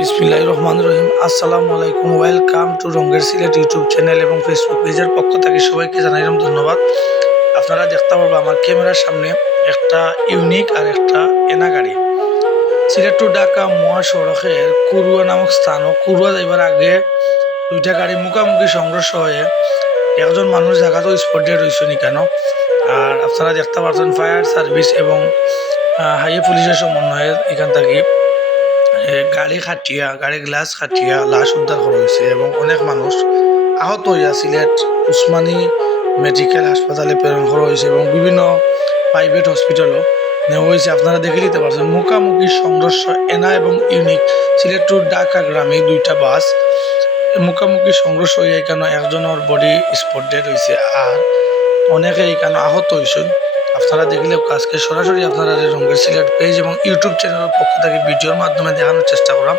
বিসমিল্লাহির রহমানির রহিম। আসসালামু আলাইকুম, ওয়েলকাম টু রঙ্গের সিলেট ইউটিউব চ্যানেল এবং ফেসবুক পেজের পক্ষ থেকে সবাইকে জানাইলাম ধন্যবাদ। আপনারা দেখতে পারবো আমার ক্যামেরার সামনে একটা ইউনিক আর একটা এনা গাড়ি। সিলেট টু ঢাকা মহাসড়কের কুরুয়া নামক স্থান ও কুরুয়া যাইবার আগে দুইটা গাড়ি মুখামুখি সংঘর্ষ হয়ে একজন মানুষ জায়গাতেও স্পট ডেড হয়েছে নি কেন। আর আপনারা দেখতে পাচ্ছেন ফায়ার সার্ভিস এবং হাইওয়ে পুলিশের সমন্বয়ে এখান থেকে গাড়ি গ্লাস খাটিয়া লাশ উদ্ধার করা হয়েছে এবং অনেক মানুষ আহত হইয়া সিলেট উসমানী মেডিকেল হাসপাতালে প্রেরণ করা হয়েছে এবং বিভিন্ন প্রাইভেট হসপিটালও নেওয়া হয়েছে। আপনারা দেখে নিতে পারছেন মুখামুখি সংঘর্ষ এনা এবং ইউনিক সিলেট টু ঢাকা গ্রামে দুইটা বাস মুখামুখি সংঘর্ষ হইয়া এখানে একজনের বডি স্পট ডেড হয়েছে আর অনেকে এখানে আহত হয়েছেন। আপনারা দেখলে আজকে সরাসরি আপনারা রঙ্গের সিলেট পেজ এবং ইউটিউব চ্যানেলের পক্ষ থেকে ভিডিওর মাধ্যমে দেখানোর চেষ্টা করাম।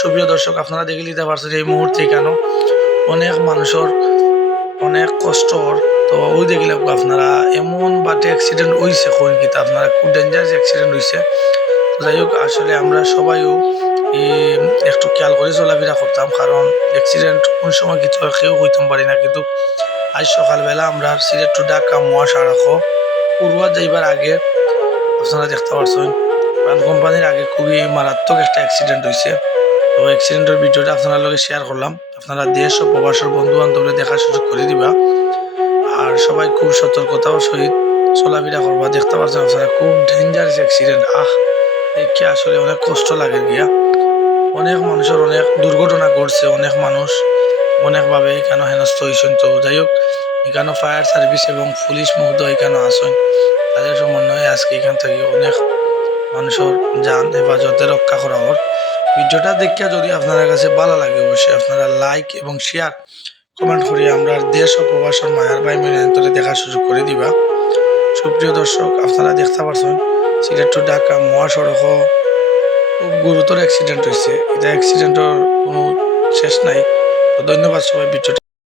সুপ্রিয় দর্শক, আপনারা দেখে নিতে পারছেন এই মুহূর্তে কেন অনেক মানুষের অনেক কষ্টর। তো ওই দেখলে আপনারা এমন বাটে অ্যাক্সিডেন্ট হয়েছে কোন কিন্তু আপনারা খুব ডেঞ্জারাস অ্যাক্সিডেন্ট হয়েছে। যাই হোক, আসলে আমরা সবাইও একটু খেয়াল করে চলাফেরা করতাম, কারণ অ্যাক্সিডেন্ট কোন সময় কিছু কেউ হইতাম পারি না। কিন্তু আজ সকালবেলা আমরা সিলেট টু ঢাকা মহাসড়ক পূর্বা যাইবার আগে আপনারা দেখতে পাচ্ছেন প্রাণ কোম্পানির আগে খুবই মারাত্মক একটা অ্যাক্সিডেন্ট হয়েছে। তো অ্যাক্সিডেন্টের ভিডিওটা আপনার লগে শেয়ার করলাম। আপনারা দেশ ও প্রবাসের বন্ধু বান্ধবরা দেখার সুযোগ করে দিবা আর সবাই খুব সতর্কতার সহিত চলাফেরা করবা। দেখতে পাচ্ছেন আপনারা খুব ডেঞ্জারাস অ্যাক্সিডেন্ট। দেখে আসলে অনেক কষ্ট লাগে গিয়া। অনেক মানুষের অনেক দুর্ঘটনা ঘটছে, অনেক মানুষ অনেকভাবে এখানে হেনস্থ হয়েছেন। তো যাই হোক, এখানে ফায়ার সার্ভিস এবং পুলিশ মহোদয় এখানে আসেন, তাদের সমন্বয়ে আজকে এখান থেকে অনেক মানুষের যান হেফাজতে রক্ষা করা হর। ভিডিওটা দেখিয়া যদি আপনার কাছে ভালো লাগে অবশ্যই আপনারা লাইক এবং শেয়ার কমেন্ট করি আমরা দেশ ও প্রবাসের মায়ার ভাই মেনে দেখার সুযোগ করে দিবা। সুপ্রিয় দর্শক, আপনারা দেখতে পাচ্ছেন সিলেট টু ঢাকা মহাসড়ক খুব গুরুতর অ্যাক্সিডেন্ট হয়েছে। এটা অ্যাক্সিডেন্টের কোনো শেষ নাই। তো ধন্যবাদ সবাই ভিডিওটা